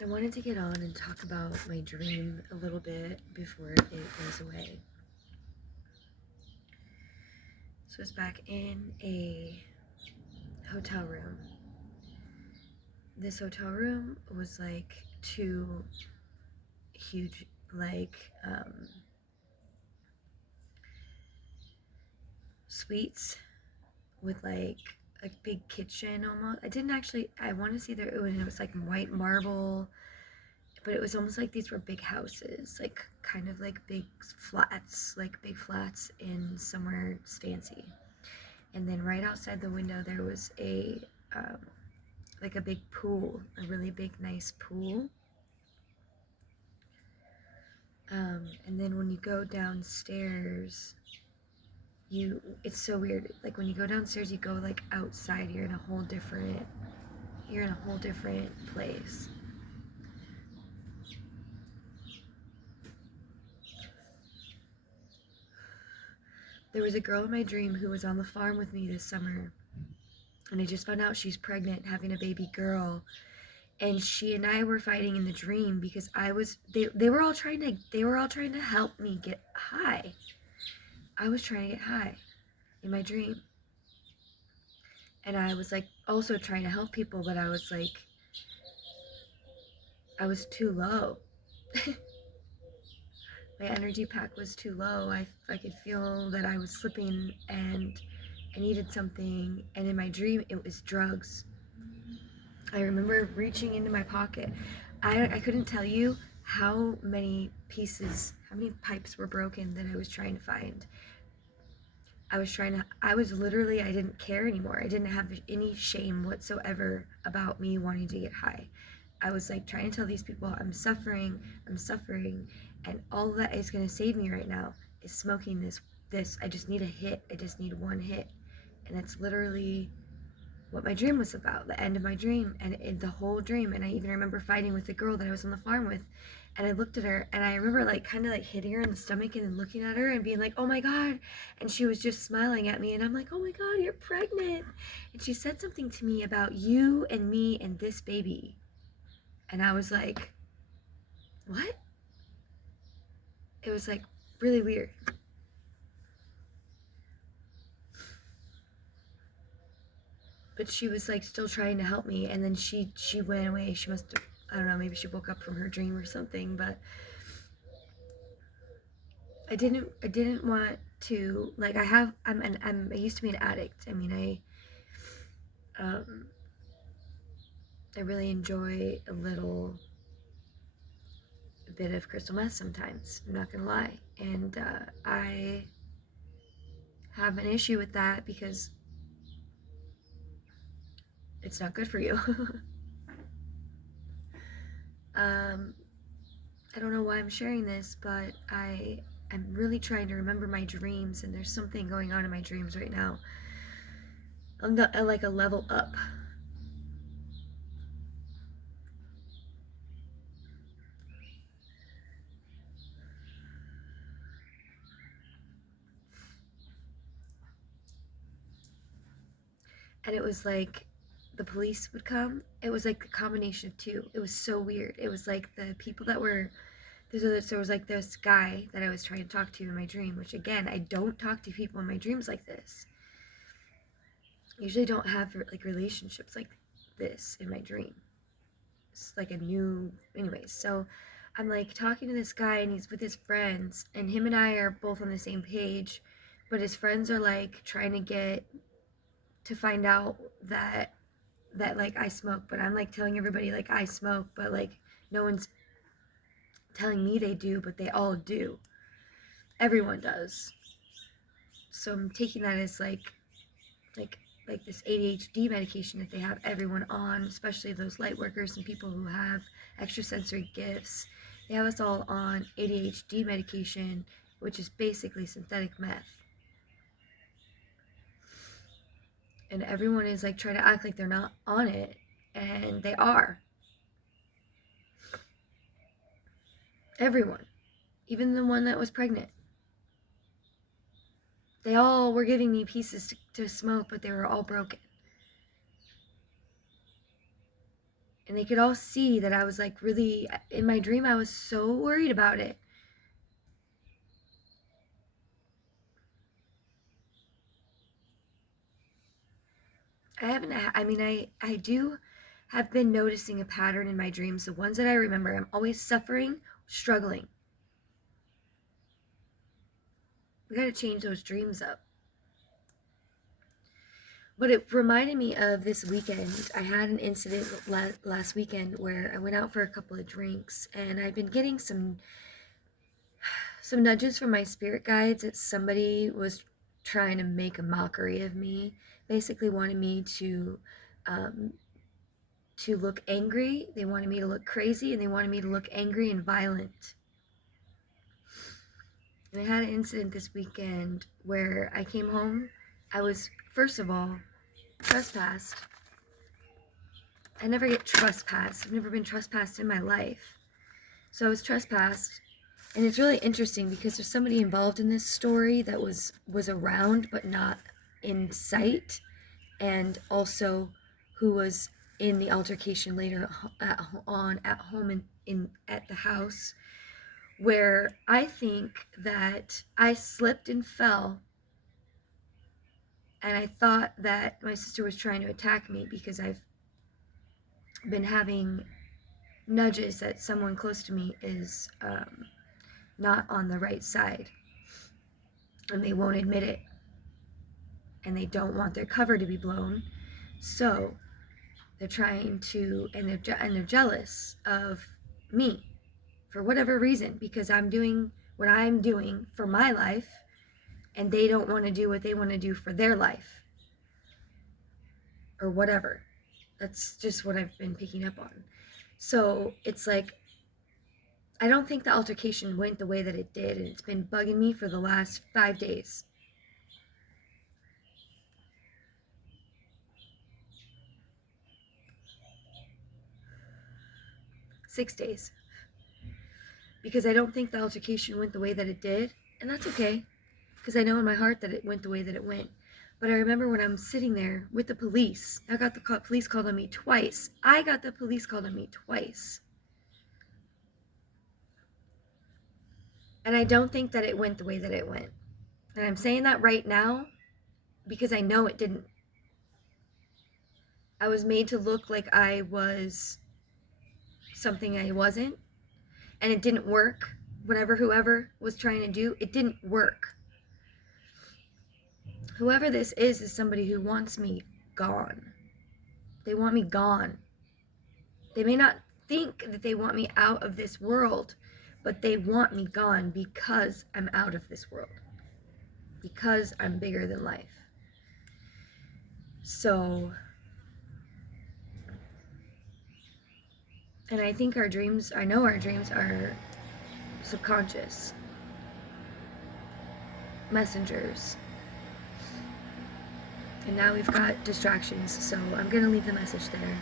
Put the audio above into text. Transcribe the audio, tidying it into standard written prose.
I wanted to get on and talk about my dream a little bit before it goes away. So I was back in a hotel room. This hotel room was like two huge, suites with like a big kitchen almost. I want to see that it was like white marble, but it was almost like these were big houses, like kind of like big flats in somewhere fancy. And then right outside the window there was um, a big pool, a really big nice pool. And then when you go downstairs, it's so weird. Like when you go downstairs, you go like outside. You're in a whole different place. There was a girl in my dream who was on the farm with me this summer, and I just found out she's pregnant, having a baby girl. And she and I were fighting in the dream because they were all trying to help me get high. I was trying to get high in my dream. And I was like also trying to help people, but I was too low. My energy pack was too low. I could feel that I was slipping and I needed something. And in my dream, it was drugs. I remember reaching into my pocket. I couldn't tell you how many pipes were broken that I was trying to find. I didn't care anymore. I didn't have any shame whatsoever about me wanting to get high. I was like trying to tell these people, I'm suffering, and all that is going to save me right now is smoking this. I just need a hit. I just need one hit. And it's literally what my dream was about, the end of my dream, and in the whole dream. And I even remember fighting with the girl that I was on the farm with, and I looked at her, and I remember like kind of like hitting her in the stomach and then looking at her and being like, oh my god. And she was just smiling at me, and I'm like, oh my god, you're pregnant. And she said something to me about you and me and this baby. And I was like, what? It was like really weird. But she was like still trying to help me, and then she went away. She must have, I don't know, maybe she woke up from her dream or something. But I didn't want to, like, I used to be an addict. I mean, I really enjoy a bit of crystal meth sometimes. I'm not gonna lie, and I have an issue with that because it's not good for you. I don't know why I'm sharing this, but I'm really trying to remember my dreams, and there's something going on in my dreams right now. I'm like a level up. And it was like the police would come. It was like a combination of two. It was so weird. It was like the people that were there was like this guy that I was trying to talk to in my dream, which again, I don't talk to people in my dreams like this. I usually don't have like relationships like this in my dream. It's like a new, anyways. So I'm like talking to this guy, and he's with his friends, and him and I are both on the same page, but his friends are like trying to get to find out that like I smoke, but I'm like telling everybody like I smoke, but like no one's telling me they do, but they all do. Everyone does. So I'm taking that as like like this ADHD medication that they have everyone on, especially those light workers and people who have extrasensory gifts. They have us all on ADHD medication, which is basically synthetic meth. And everyone is like trying to act like they're not on it, and they are. Everyone, even the one that was pregnant. They all were giving me pieces to smoke, but they were all broken. And they could all see that I was like really, in my dream, I was so worried about it. I do have been noticing a pattern in my dreams. The ones that I remember, I'm always suffering, struggling. We got to change those dreams up. But it reminded me of this weekend. I had an incident last weekend where I went out for a couple of drinks, and I'd been getting some nudges from my spirit guides that somebody was trying to make a mockery of me, basically wanted me to look angry. They wanted me to look crazy, and they wanted me to look angry and violent. And I had an incident this weekend where I came home. I was, first of all, trespassed. I never get trespassed. I've never been trespassed in my life. So I was trespassed. And it's really interesting because there's somebody involved in this story that was around but not in sight, and also who was in the altercation later at home at the house, where I think that I slipped and fell, and I thought that my sister was trying to attack me because I've been having nudges that someone close to me is not on the right side, and they won't admit it, and they don't want their cover to be blown, so they're trying to, and they're jealous of me for whatever reason, because I'm doing what I'm doing for my life, and they don't want to do what they want to do for their life, or whatever. That's just what I've been picking up on. So it's like, I don't think the altercation went the way that it did, and it's been bugging me for the last 5 days. Six days. Because I don't think the altercation went the way that it did, and that's okay, because I know in my heart that it went the way that it went. But I remember when I'm sitting there with the police, I got the police called on me twice. And I don't think that it went the way that it went. And I'm saying that right now because I know it didn't. I was made to look like I was something I wasn't, and it didn't work. Whoever was trying to do, it didn't work. Whoever this is somebody who wants me gone. They want me gone. They may not think that they want me out of this world, but they want me gone because I'm out of this world. Because I'm bigger than life. So, and I know our dreams are subconscious messengers. And now we've got distractions, so I'm going to leave the message there.